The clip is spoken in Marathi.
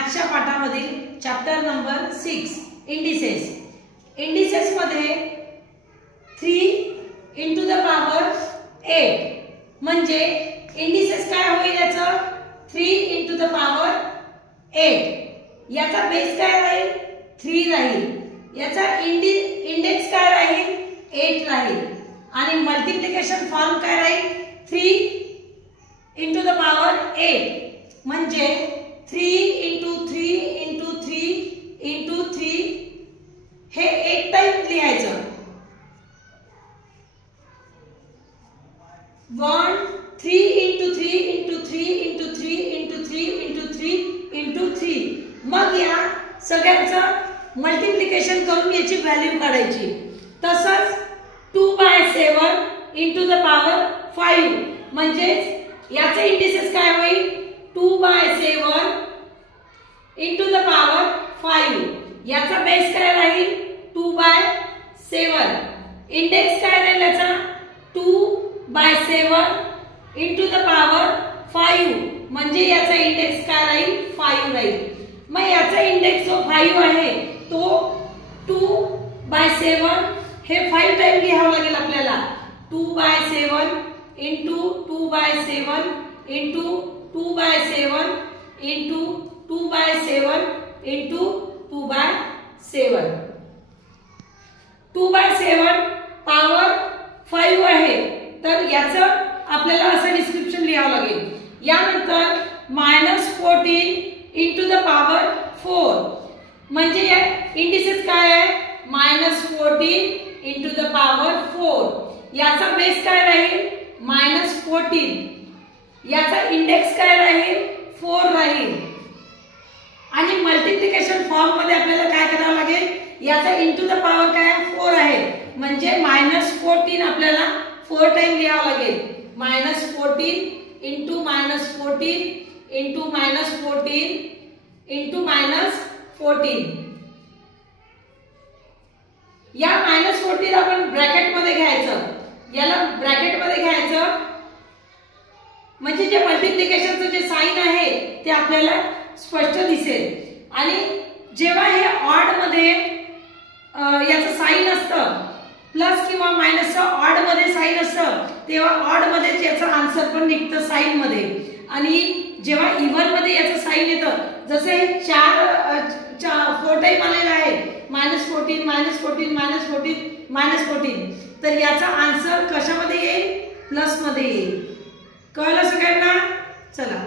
मॅथ्सच्या पाठामधील चॅप्टर नंबर 6 इंडिसेस। इंडिसेस मध्ये 3 into the power 8 म्हणजे इंडिसेस काय होईल याचं 3 into the power 8। याचा बेस काय राहील 3 राहील, याचा इंडेक्स काय राहील 8 राहील आणि मल्टिप्लिकेशन फॉर्म काय राहील 3 into the power 8 म्हणजे 3 into 3 into 3 into 3 हे 8 टाइम लिहायचं। 1 3 into 3 into 3 into 3 into 3 into 3 into 3 मग या सगळ्यांचं मल्टिप्लिकेशन करून याची व्हॅल्यू काढायची। तसंच 2/7 into the power 5 म्हणजे याचे इंडिसेस काय होईल 2/7 into the power 5। याचा बेस काय राहील 2/7, इंडेक्स काय राहील याचा 2/7 into the power 5 म्हणजे याचा इंडेक्स काय राहील 5 राहील। मग याचा इंडेक्स जो 5 आहे तो 2/7 हे 5 टाइम लिहावं लागेल आपल्याला। 2/7 into 2/7 into 2/7 into 2/7 into 2/7 2/7 power 5 आहे तर याचं आपल्याला असं डिस्क्रिप्शन लिहावं लागेल। यानंतर -14 into the power 4 म्हणजे या इंडिसेस काय आहे -14 into the power 4। याचा बेस काय राहील -14, याचा इंडेक्स काय राहील 4 राहील आणि मल्टिप्लिकेशन फॉर्म मध्ये आपल्याला काय करावं लागेल याचा इंटू द पॉवर काय 4 आहे म्हणजे -14 आपल्याला 4 टाइम लिहावं लागेल। -14 into -14 into -14 into -14 या -14 आपण ब्रॅकेट मध्ये घ्यायचं, याला ब्रॅकेट मध्ये घ्यायचं म्हणजे जे मल्टिप्लिकेशनचं जे साइन आहे ते आपल्याला स्पष्ट दिसेल। आणि जेव्हा हे ऑड मध्ये याचं साइन असतं प्लस किंवा मायनसचं ऑड मध्ये साइन असतं तेव्हा ऑड मध्ये याचं आन्सर पण निघतं साइन मध्ये आणि जेव्हा इव्हन मध्ये याचं साइन येतं जसे 4 टाइम आलेला आहे -14 -14 -14 -14 तर याचा आन्सर कशामध्ये येईल प्लस मध्ये येईल। कळलं सगळ्यांना? चला